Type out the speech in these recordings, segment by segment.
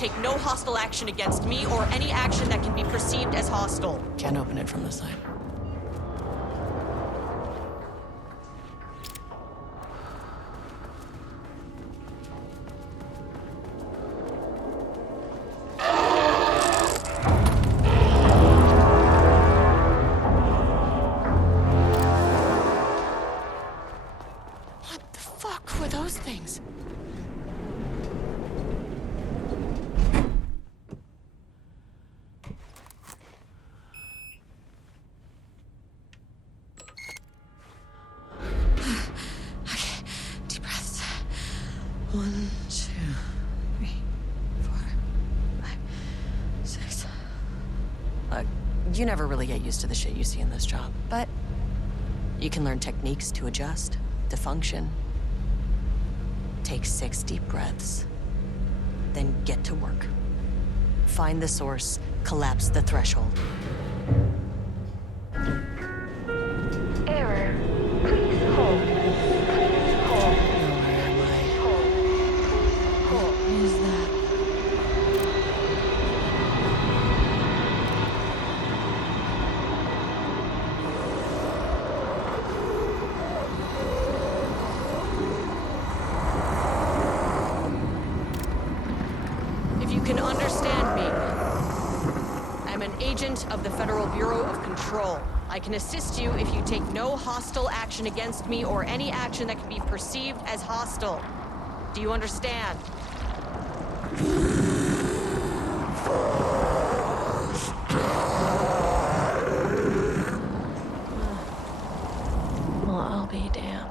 take no hostile action against me or any action that can be perceived as hostile. Can't open it from the side. What the fuck were those things? One, two, three, four, five, six. Look, you never really get used to the shit you see in this job, but you can learn techniques to adjust, to function. Take 6 deep breaths, then get to work. Find the source, collapse the threshold. Error. Please hold. Please hold. Where am I? Hold. What is that? If you can understand me, I'm an agent of the Federal Bureau of Control. I can assist you if you take no hostile action against me or any action that can be perceived as hostile. Do you understand? Well, I'll be damned.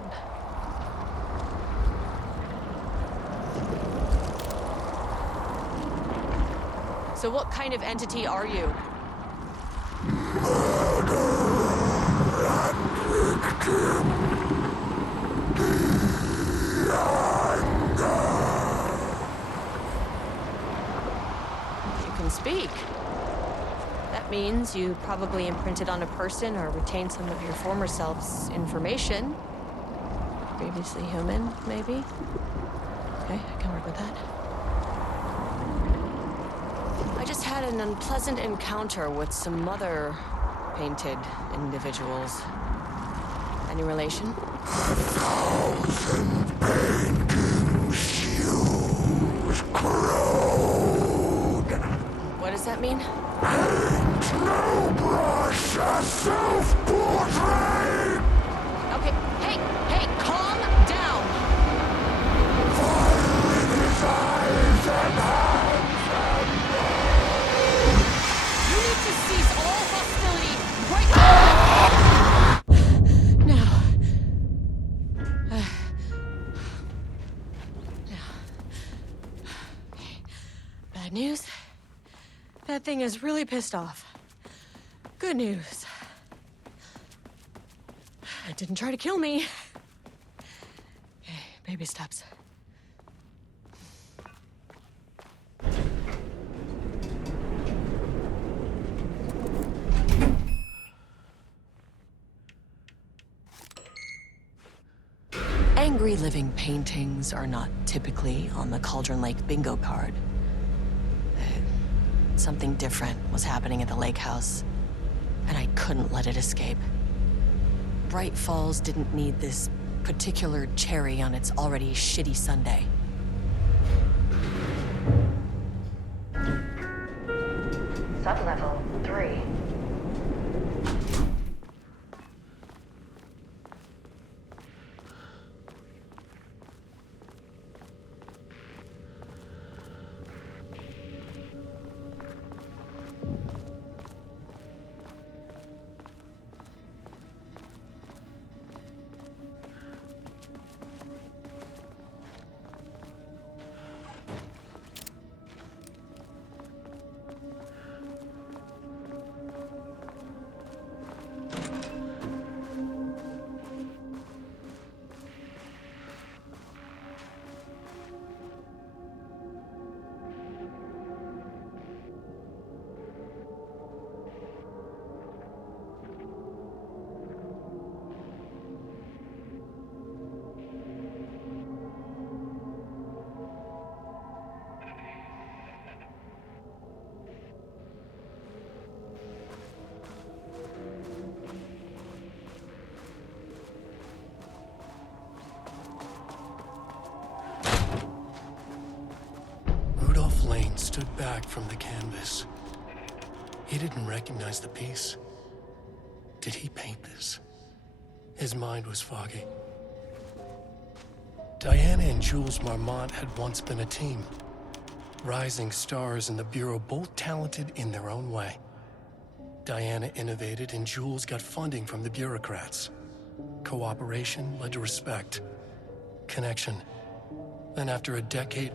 So what kind of entity are you? You can speak. That means you probably imprinted on a person or retained some of your former self's information. Previously human, maybe? Okay, I can work with that. I just had an unpleasant encounter with some other painted individuals. Any relation? 1,000 painting shoes crowd. What does that mean? Paint no brush a self-portrait. Okay, hey, calm down! Fire in his eyes and hands and You need to cease all hostility right now! Bad news? That thing is really pissed off. Good news. It didn't try to kill me. Okay, baby steps. Angry living paintings are not typically on the Cauldron Lake bingo card. Something different was happening at the lake house, and I couldn't let it escape. Bright Falls didn't need this particular cherry on its already shitty sundae. Sublevel 3. stood back from the canvas. He didn't recognize the piece. Did he paint this? His mind was foggy. Diana and Jules Marmont had once been a team. Rising stars in the Bureau, both talented in their own way. Diana innovated and Jules got funding from the bureaucrats. Cooperation led to respect. Connection. Then after a decade...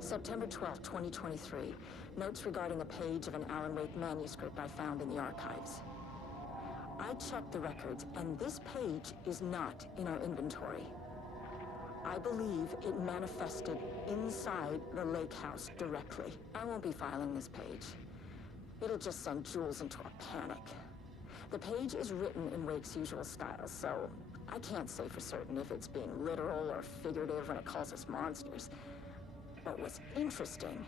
September 12, 2023. Notes regarding a page of an Alan Wake manuscript I found in the archives. I checked the records, and this page is not in our inventory. I believe it manifested inside the lake house directly. I won't be filing this page. It'll just send Jules into a panic. The page is written in Wake's usual style, so I can't say for certain if it's being literal or figurative when it calls us monsters. But what's interesting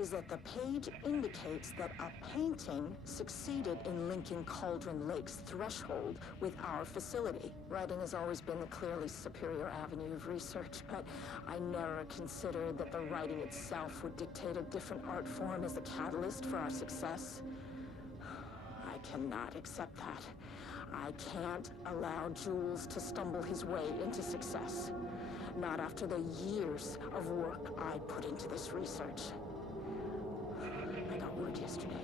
is that the page indicates that a painting succeeded in linking Cauldron Lake's threshold with our facility. Writing has always been the clearly superior avenue of research, but I never considered that the writing itself would dictate a different art form as the catalyst for our success. I cannot accept that. I can't allow Jules to stumble his way into success. Not after the years of work I put into this research. I got word yesterday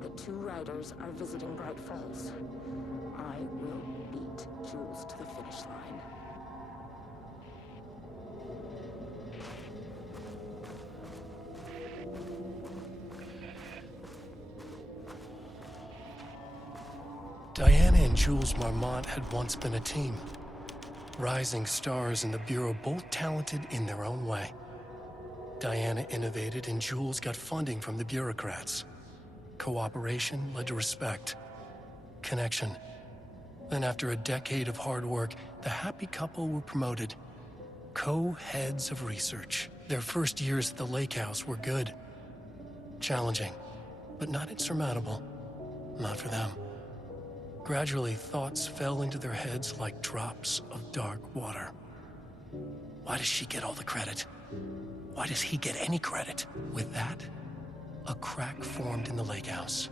that 2 writers are visiting Bright Falls. I will beat Jules to the finish line. Diana and Jules Marmont had once been a team. Rising stars in the Bureau, both talented in their own way. Diana innovated and Jules got funding from the bureaucrats. Cooperation led to respect. Connection. Then after a decade of hard work, the happy couple were promoted. Co-heads of research. Their first years at the lake house were good. Challenging, but not insurmountable. Not for them. Gradually, thoughts fell into their heads like drops of dark water. Why does she get all the credit? Why does he get any credit? With that, a crack formed in the lake house.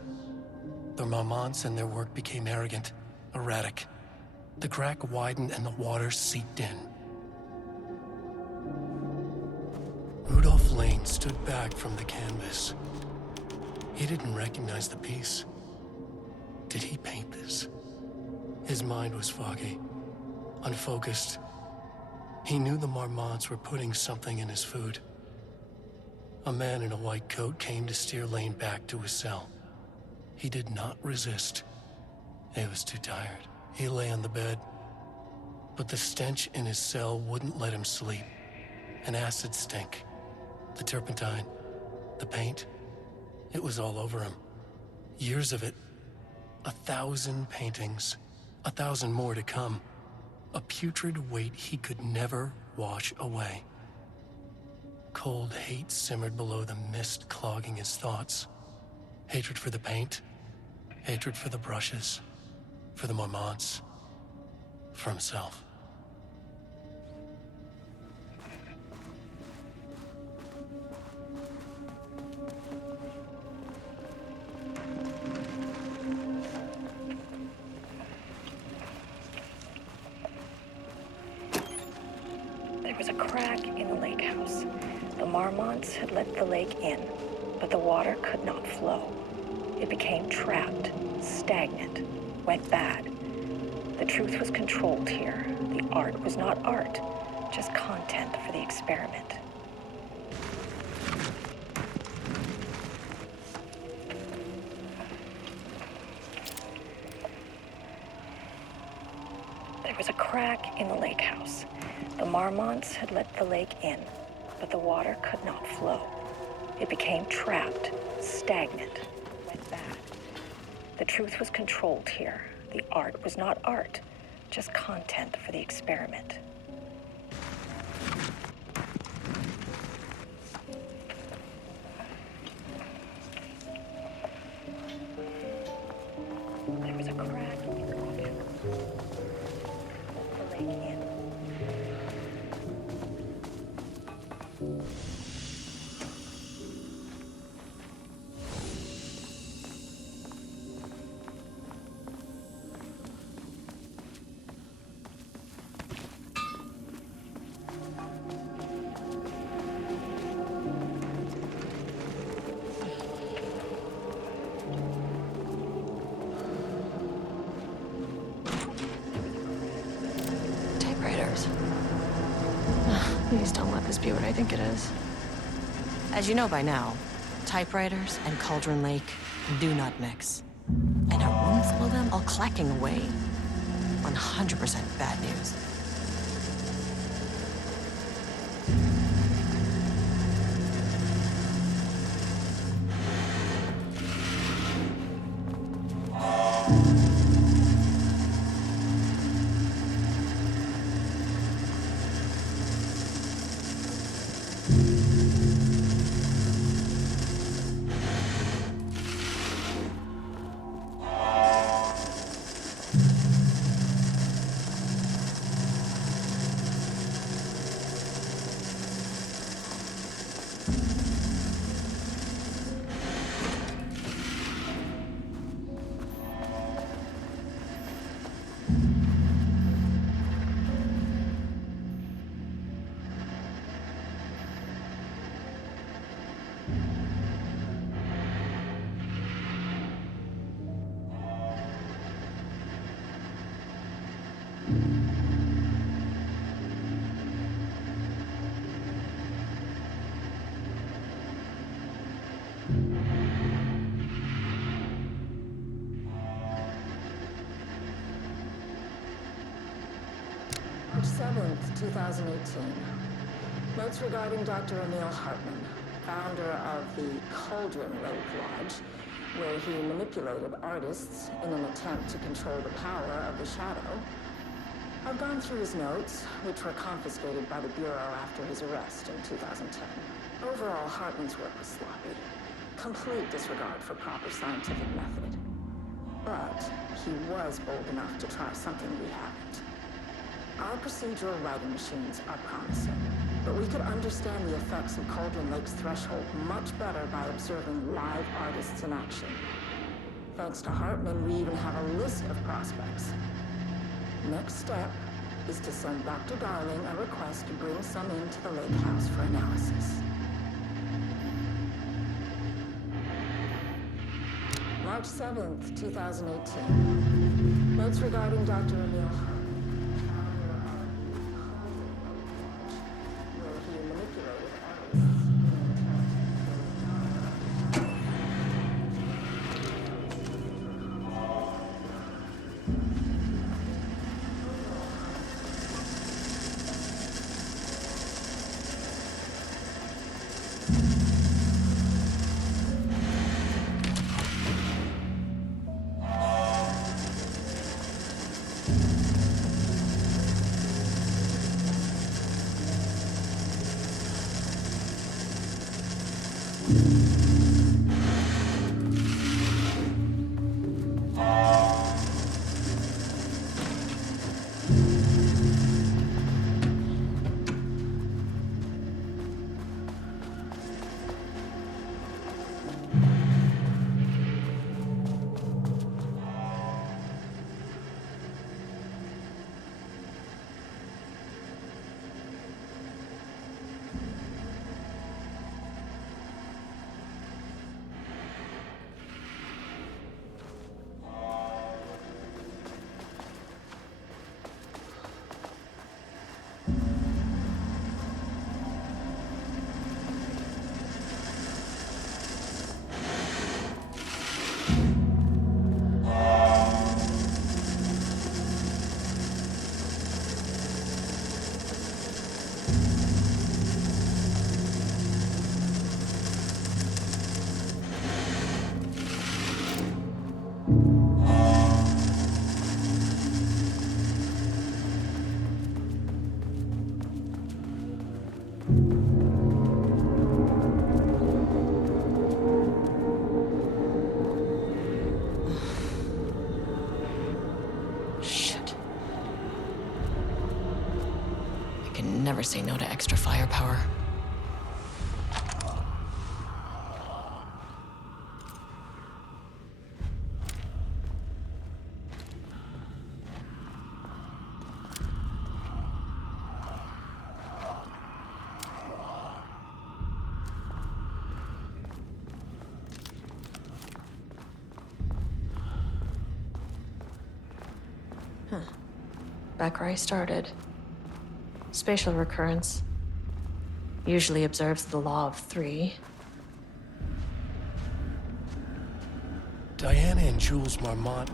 The Marmonts and their work became arrogant, erratic. The crack widened and the water seeped in. Rudolph Lane stood back from the canvas. He didn't recognize the piece. Did he paint this? His mind was foggy, unfocused. He knew the Marmonts were putting something in his food. A man in a white coat came to steer Lane back to his cell. He did not resist. He was too tired. He lay on the bed, but the stench in his cell wouldn't let him sleep. An acid stink. The turpentine, the paint, it was all over him. Years of it. 1,000 paintings, 1,000 more to come. A putrid weight he could never wash away. Cold hate simmered below the mist clogging his thoughts. Hatred for the paint, hatred for the brushes, for the Marmonts, for himself. There was a crack in the lake house. The Marmonts had let the lake in, but the water could not flow. It became trapped, stagnant, went bad. The truth was controlled here. The art was not art, just content for the experiment. There was a crack in the lake house. The Marmonts had let the lake in, but the water could not flow. It became trapped, stagnant, went bad. The truth was controlled here. The art was not art, just content for the experiment. There was a crack in the lake house. Let the lake in. Typewriters. Please don't let this be what I think it is. As you know by now, typewriters and Cauldron Lake do not mix. And a room full of them all clacking away? 100% bad news. March 7th, 2018. Notes regarding Dr. Emil Hartman, founder of the Cauldron Lake Lodge, where he manipulated artists in an attempt to control the power of the shadow. I've gone through his notes, which were confiscated by the Bureau after his arrest in 2010. Overall, Hartman's work was sloppy. Complete disregard for proper scientific method. But he was bold enough to try something we haven't. Our procedural writing machines are promising, but we could understand the effects of Cauldron Lake's threshold much better by observing live artists in action. Thanks to Hartman, we even have a list of prospects. Next step is to send Dr. Darling a request to bring some into the lake house for analysis. March 7th, 2018. Notes regarding Dr. Emil Hartman. never say no to extra firepower. Back where I started. Spatial recurrence. Usually observes the law of 3. Diana and Jules Marmont.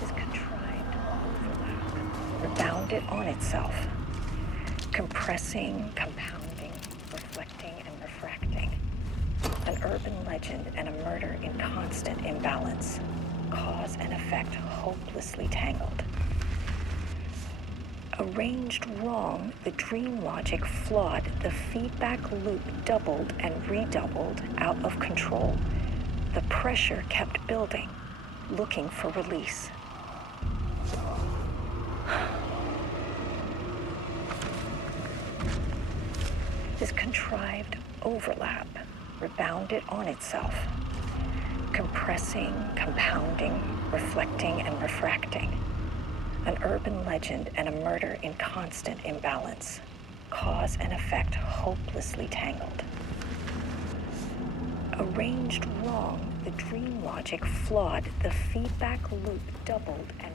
This contrived overlap rebounded on itself, compressing, compounding, reflecting, and refracting. An urban legend and a murder in constant imbalance. Cause and effect hopelessly tangled. Arranged wrong, the dream logic flawed, the feedback loop doubled and redoubled, out of control. The pressure kept building, looking for release. This contrived overlap rebounded on itself, compressing, compounding, reflecting, and refracting. An urban legend and a murder in constant imbalance. Cause and effect hopelessly tangled. Arranged wrong, the dream logic flawed, the feedback loop doubled and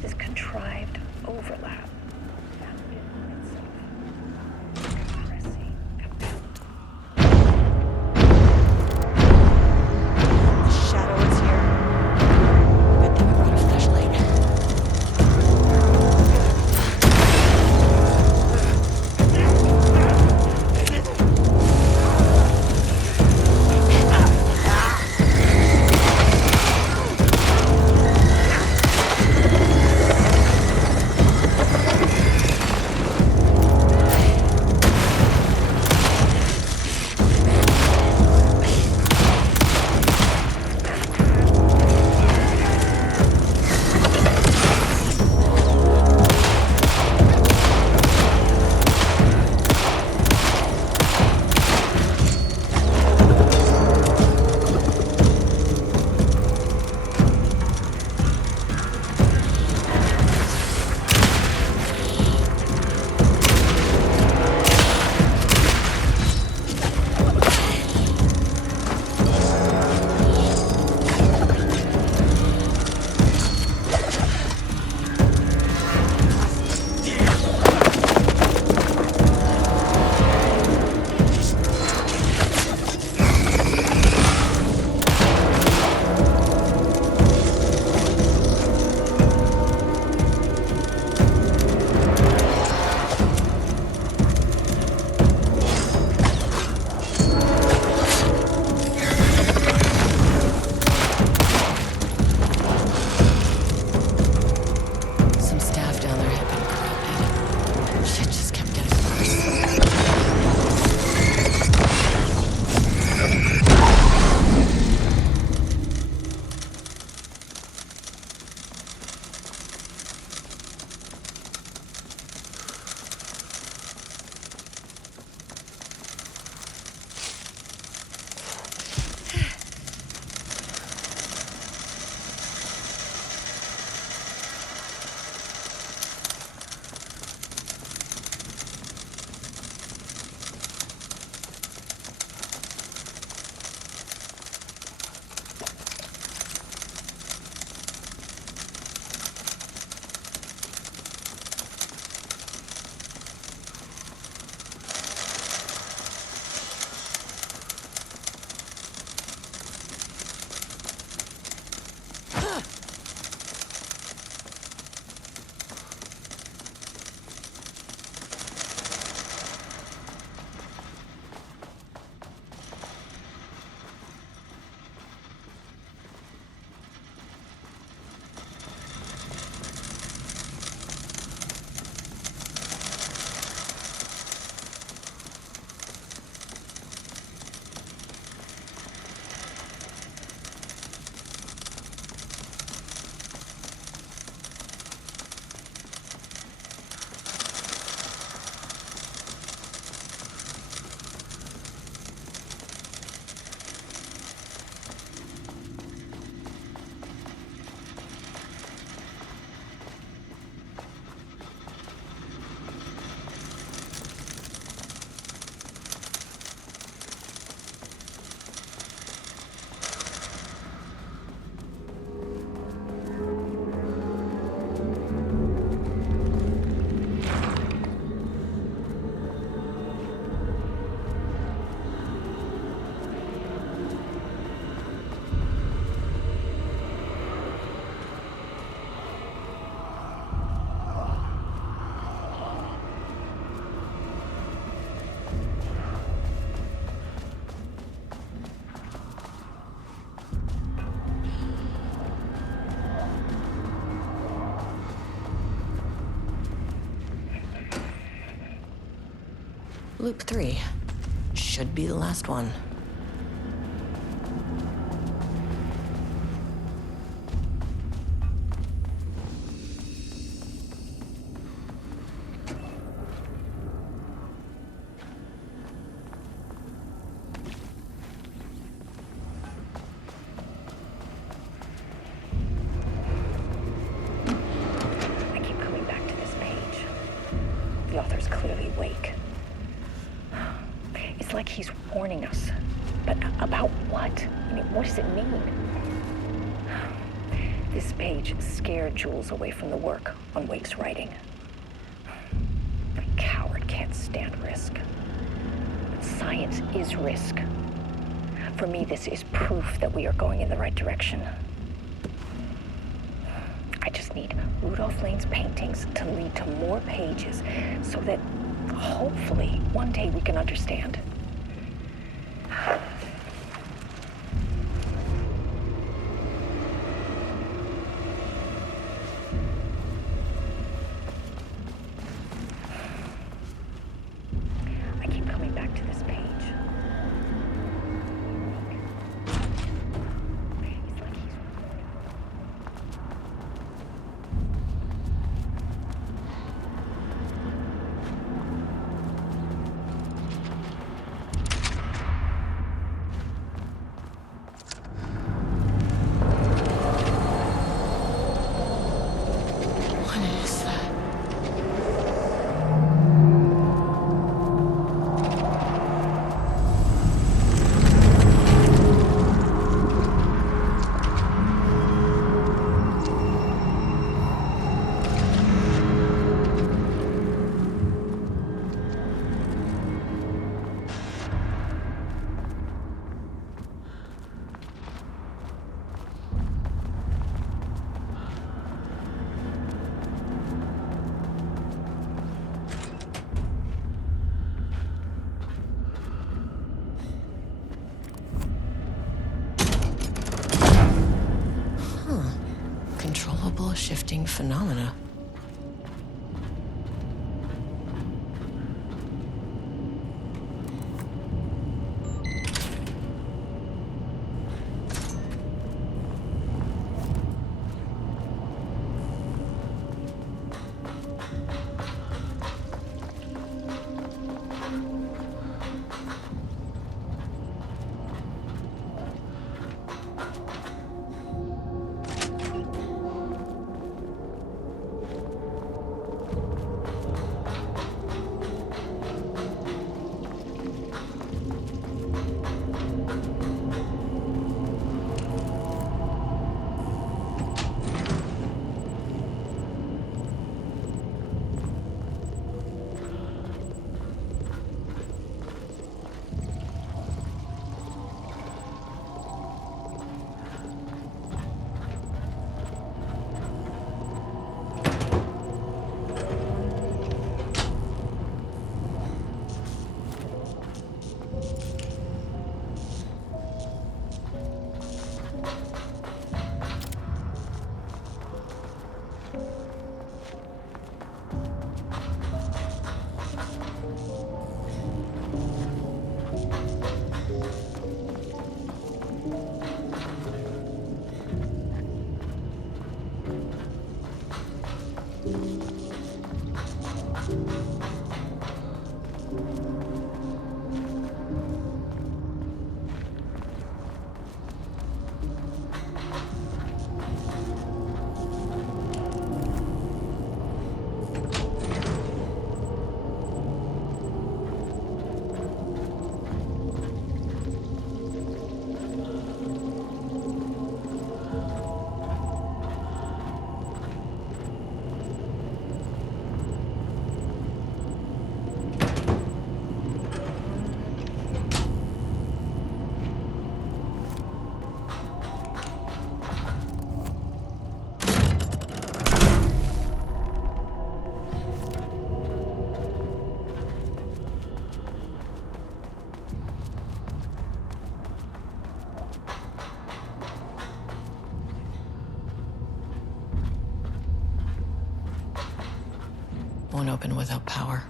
this contrived overlap founded on itself, compressing, compounding. The shadow is here. Good thing we brought a flashlight. Loop 3. Should be the last one. I keep coming back to this page. The author's clearly awake. It's like he's warning us. But about what? I mean, what does it mean? This page scared Jules away from the work on Wake's writing. A coward can't stand risk. But science is risk. For me, this is proof that we are going in the right direction. I just need Rudolph Lane's paintings to lead to more pages so that hopefully one day we can understand. I keep coming back to this page. It's like he's... What is that? Controllable shifting phenomena. Won't open without power.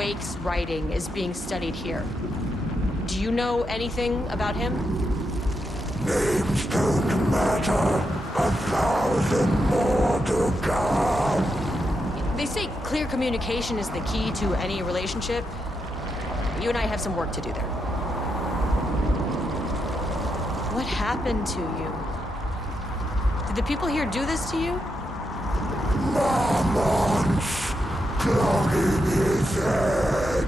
Wake's writing is being studied here. Do you know anything about him? Names don't matter. 1,000 more to come. They say clear communication is the key to any relationship. You and I have some work to do there. What happened to you? Did the people here do this to you? Marmots clogging his head.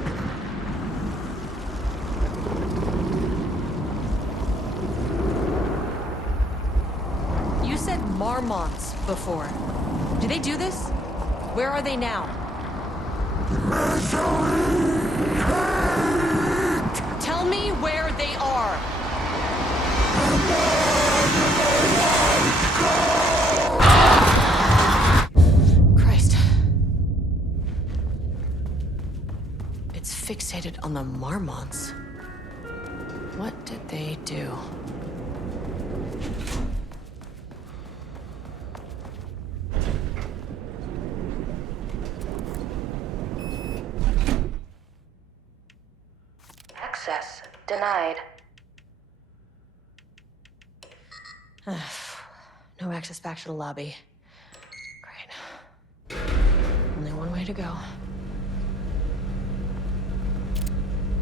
You said marmots before. Do they do this? Where are they now? Tell me where they are. Christ. It's fixated on the Marmonts. What did they do? Access denied. No access back to the lobby. Great. Only one way to go.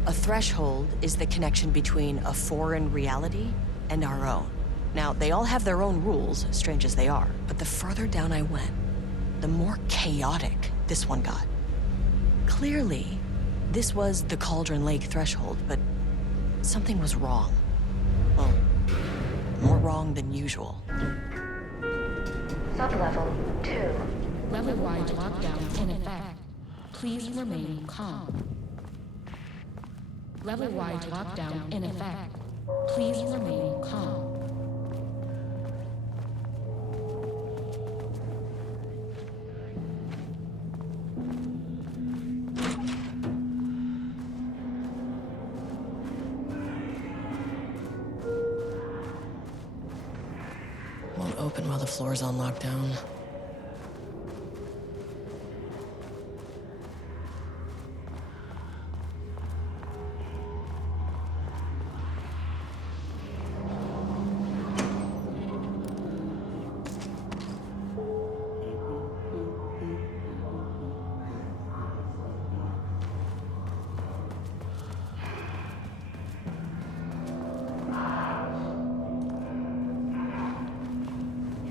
A threshold is the connection between a foreign reality and our own. Now, they all have their own rules, strange as they are, but the further down I went, the more chaotic this one got. Clearly, this was the Cauldron Lake threshold, but something was wrong. Well, more wrong than usual. Sublevel 2. Level-wide lockdown in effect. Please remain calm. Level-wide lockdown in effect. Please remain calm. Won't open while the floor's on lockdown.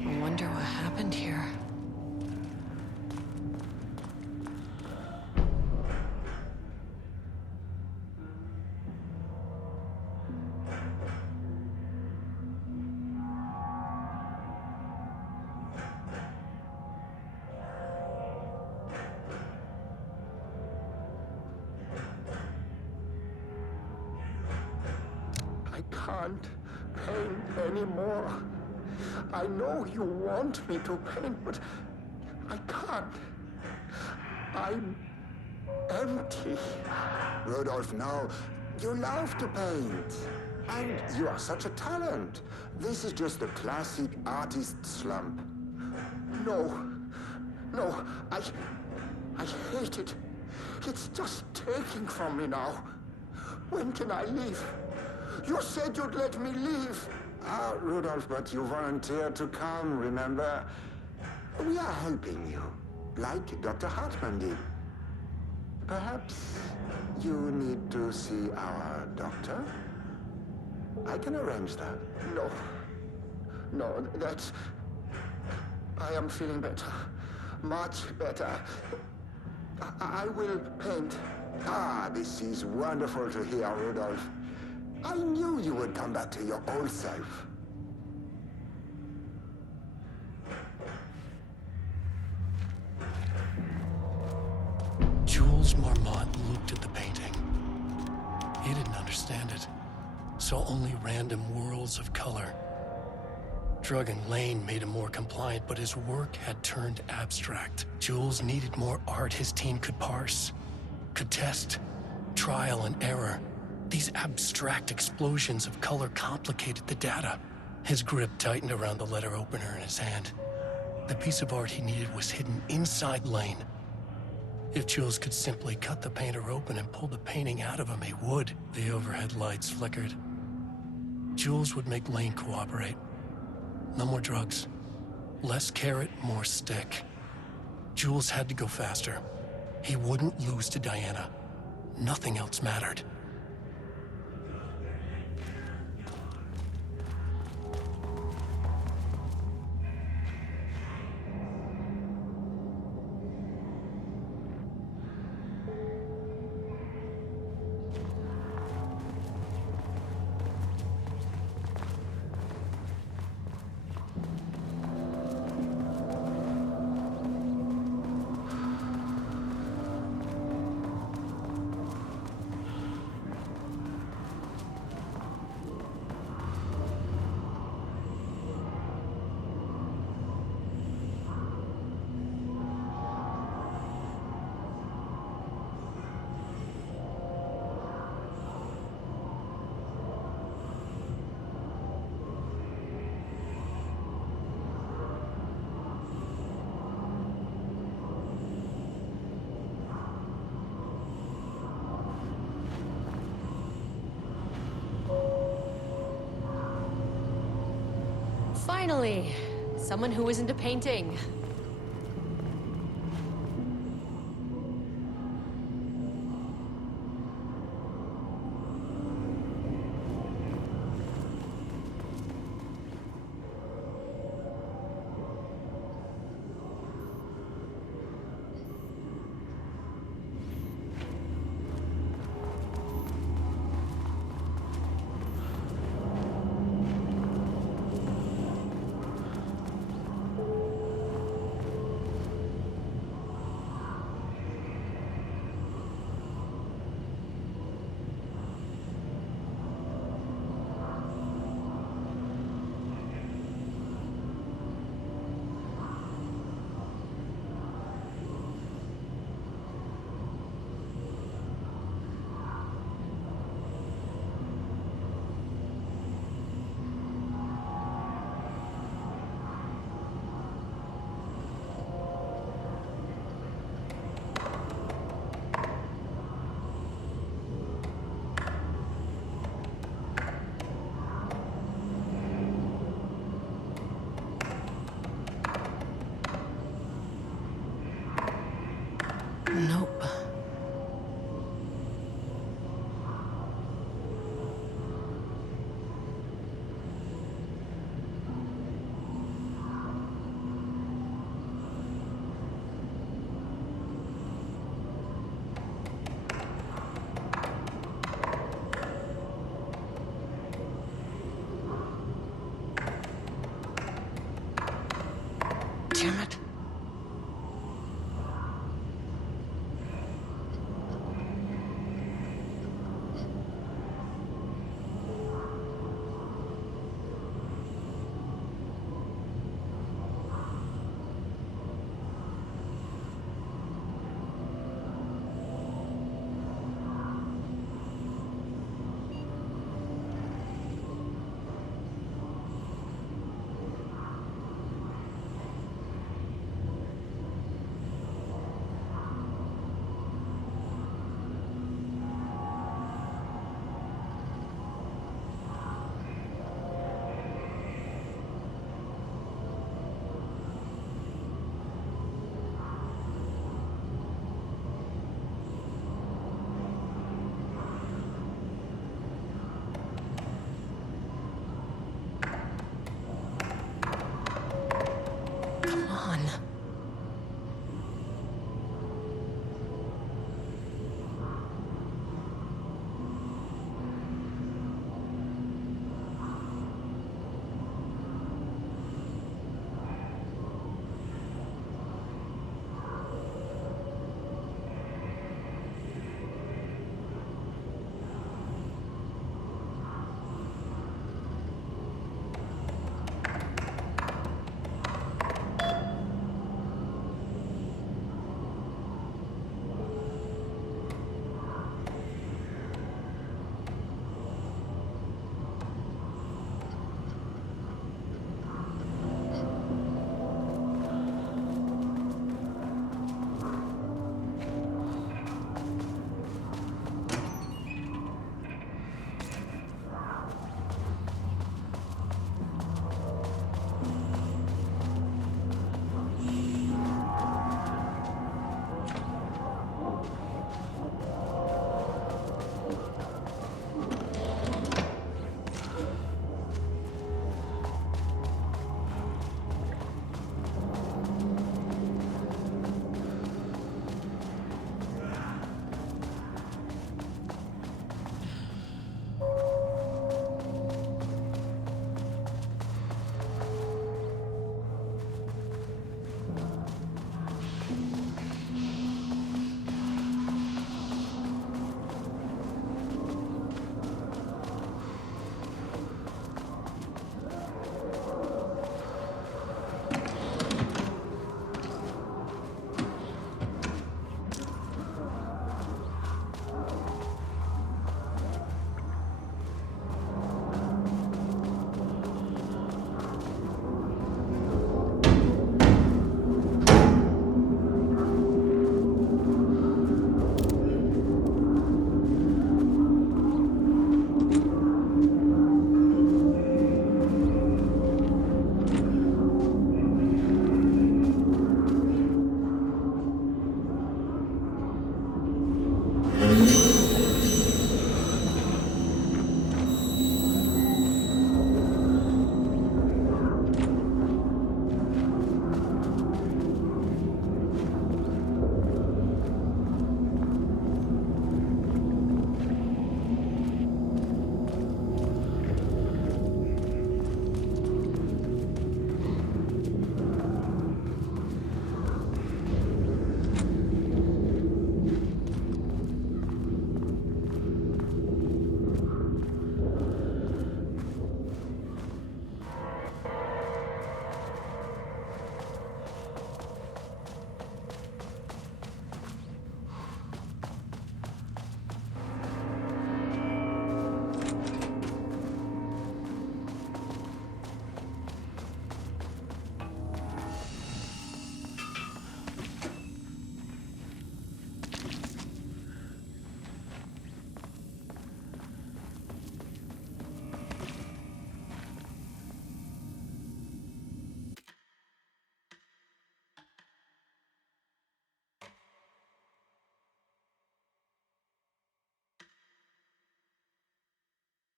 I wonder what happened here. I can't paint anymore. I know you want me to paint, but I can't. I'm empty. Rudolph, no. You love to paint. And you are such a talent. This is just a classic artist slump. No, I hate it. It's just taking from me now. When can I leave? You said you'd let me leave. Ah, Rudolph, but you volunteered to come, remember? We are helping you, like Dr. Hartman did. Perhaps you need to see our doctor? I can arrange that. No, that's... I am feeling better. Much better. I will paint. Ah, this is wonderful to hear, Rudolph. I knew you would come back to your old self. Jules Marmont looked at the painting. He didn't understand it. Saw only random whirls of color. Drugging Lane made him more compliant, but his work had turned abstract. Jules needed more art his team could parse, could test, trial and error. These abstract explosions of color complicated the data. His grip tightened around the letter opener in his hand. The piece of art he needed was hidden inside Lane. If Jules could simply cut the painter open and pull the painting out of him, he would. The overhead lights flickered. Jules would make Lane cooperate. No more drugs. Less carrot, more stick. Jules had to go faster. He wouldn't lose to Diana. Nothing else mattered. Finally, someone who isn't a painting. Nope. Damn it.